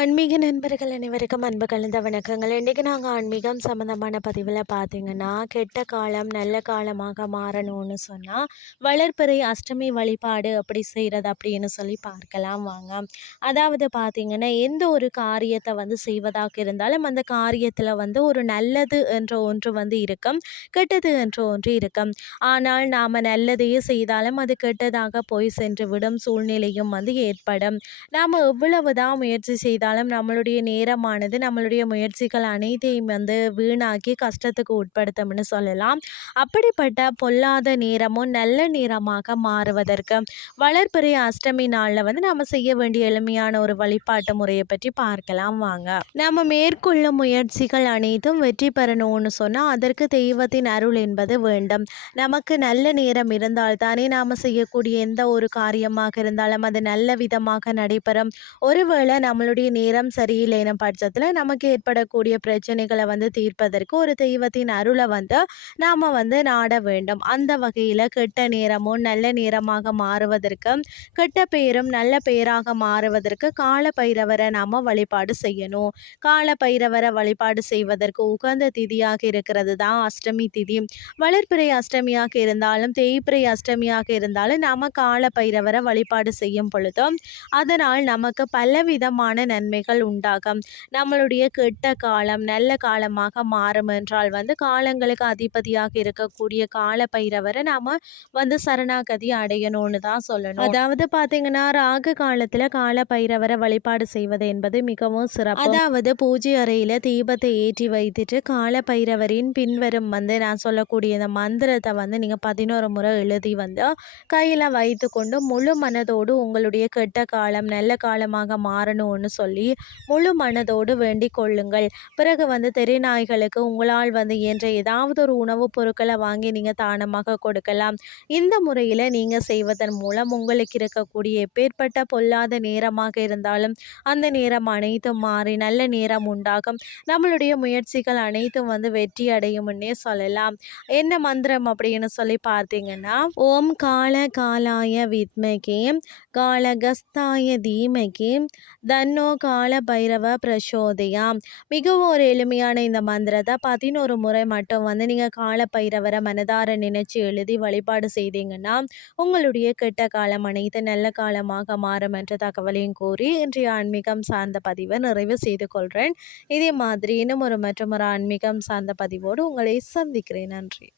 ஆன்மீக நண்பர்கள் அனைவருக்கும் அன்பு கலந்த வணக்கங்கள். இன்றைக்கி நாங்கள் ஆன்மீகம் சம்மந்தமான பதிவில் பார்த்திங்கன்னா, கெட்ட காலம் நல்ல காலமாக மாறணும்னு சொன்னால் வளர்பிறை அஷ்டமி வழிபாடு அப்படி செய்கிறது அப்படின்னு சொல்லி பார்க்கலாம் வாங்க. அதாவது பார்த்திங்கன்னா, எந்த ஒரு காரியத்தை செய்வதாக இருந்தாலும் அந்த காரியத்தில் ஒரு நல்லது என்ற ஒன்று இருக்கும், கெட்டது என்ற ஒன்று இருக்கும். ஆனால் நாம் நல்லதையே செய்தாலும் அது கெட்டதாக போய் சென்று விடும் சூழ்நிலையும் ஏற்படும். நாம் எவ்வளவுதான் முயற்சி செய்தாலும் நம்மளுடைய நேரமானது நம்மளுடைய முயற்சிகள் அனைத்தையும் வீணாக்கி கஷ்டத்துக்கு உட்படுத்தும்னு சொல்லலாம். அப்படிப்பட்ட பொல்லாத நேரமும் நல்ல நேரமாக மாறுவதற்கு வளர்பிறை அஷ்டமி நாளில் நம்ம செய்ய வேண்டிய எளிமையான ஒரு வழிபாட்டு முறையை பற்றி பார்க்கலாம் வாங்க. நம்ம மேற்கொள்ளும் முயற்சிகள் அனைத்தும் வெற்றி பெறணும்னு சொன்னால் அதற்கு தெய்வத்தின் அருள் என்பது வேண்டும். நமக்கு நல்ல நேரம் இருந்தால் தானே நாம் செய்யக்கூடிய எந்த ஒரு காரியமாக இருந்தாலும் அது நல்ல விதமாக நடைபெறும். ஒருவேளை நம்மளுடைய நேரம் சரியில்லைன பட்சத்தில் நமக்கு ஏற்படக்கூடிய பிரச்சனைகளை தீர்ப்பதற்கு ஒரு தெய்வத்தின் அருளை நாம் நாட வேண்டும். அந்த வகையில் கெட்ட நேரமும் நல்ல நேரமாக மாறுவதற்கு, கெட்ட பெயரும் நல்ல பெயராக மாறுவதற்கு கால பைரவரை நாம் வழிபாடு செய்யணும். கால பைரவரை வழிபாடு செய்வதற்கு உகந்த திதியாக இருக்கிறது தான் அஷ்டமி திதி. வளர்பிறை அஷ்டமியாக இருந்தாலும் தேய்பிறை அஷ்டமியாக இருந்தாலும் நாம் கால பைரவரை வழிபாடு செய்யும் பொழுதும் அதனால் நமக்கு பலவிதமான நன்மைகள் உண்டாகும். நம்மளுடைய கெட்ட காலம் நல்ல காலமாக மாறும் என்றால் காலங்களுக்கு அதிபதியாக இருக்கக்கூடிய கால பைரவரை நாம் சரணாகதி அடையணும்னு தான் சொல்லணும். அதாவது பார்த்தீங்கன்னா, ராகு காலத்தில் கால பைரவரை வழிபாடு செய்வது என்பது மிகவும் சிறப்பு. அதாவது பூஜை அறையில் தீபத்தை ஏற்றி வைத்துட்டு கால பைரவரின் பின்வரும் நான் சொல்லக்கூடிய இந்த மந்திரத்தை நீங்கள் 11 முறை எழுதி கையில் வைத்து கொண்டு முழு மனதோடு உங்களுடைய கெட்ட காலம் நல்ல காலமாக மாறணும்னு சொல்லி முழு மனதோடு வேண்டிக் கொள்ளுங்கள். பிறகு தெருநாய்களுக்கு உங்களால் இயன்ற ஏதாவது ஒரு உணவுப் பொருட்களை வாங்கி நீங்கள் தானமாக கொடுக்கலாம். இந்த முறையில் நீங்கள் செய்வதன் மூலம் உங்களுக்கு இருக்கக்கூடிய எப்பேற்பட்ட பொல்லாத நேரமாக இருந்தாலும் அந்த நேரம் அனைத்தும் மாறி நல்ல நேரம் உண்டாகும். நம்மளுடைய முயற்சிகள் அனைத்தும் வெற்றி அடையும்னே சொல்லலாம். என்ன மந்திரம் அப்படின்னு சொல்லி பார்த்தீங்கன்னா, ஓம் கால காலாய வித்மகே காலகஸ்தாய தீமகி தன்னோ கால பைரவ பிரசோதயாம். மிகவும் ஒரு எளிமையான இந்த மந்திரத்தை 11 முறை மட்டும் நீங்கள் கால பைரவரை மனதார நினைச்சு எழுதி வழிபாடு செய்தீங்கன்னா உங்களுடைய கெட்ட காலம் அனைத்து நல்ல காலமாக மாறும் என்ற தகவலையும் கூறி இன்றைய ஆன்மீகம் சார்ந்த பதிவை நிறைவு செய்து கொள்கிறேன். இதே மாதிரி இன்னும் மற்றொரு ஆன்மீகம் சார்ந்த பதிவோடு உங்களை சந்திக்கிறேன். நன்றி.